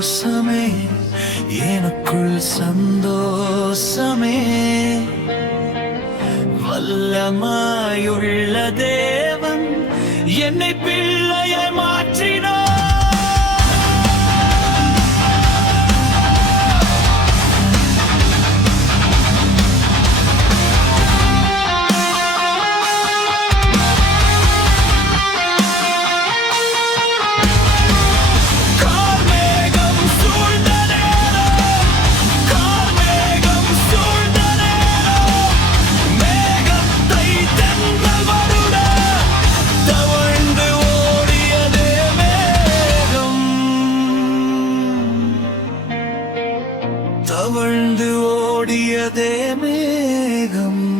சந்தோஷமே எனக்குள் சந்தோஷமே. வல்லமாயுள்ள தேவன் என்னை பிள்ளைய மாற்ற தவழ்ந்து ஓடியதே மேகம்.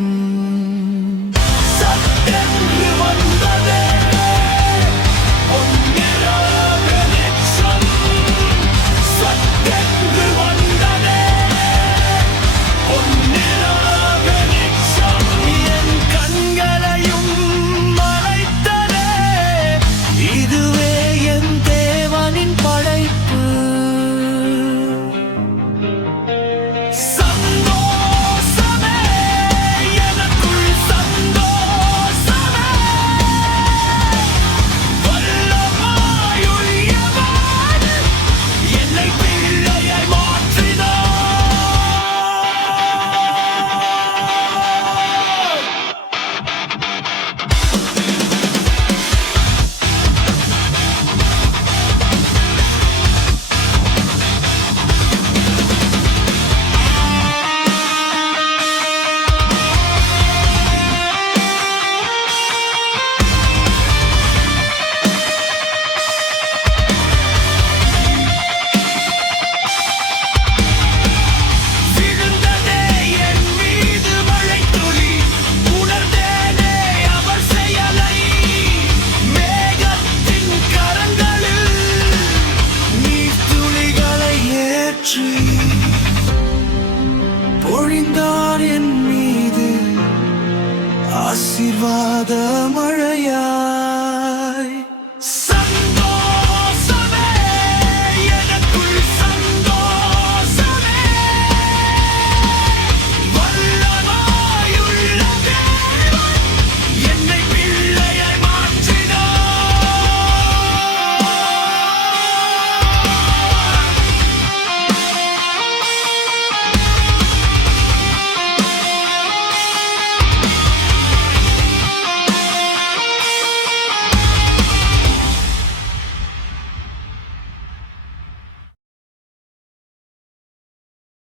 காற்று பொழிந்தார் என் மீது ஆசிர்வாத மழை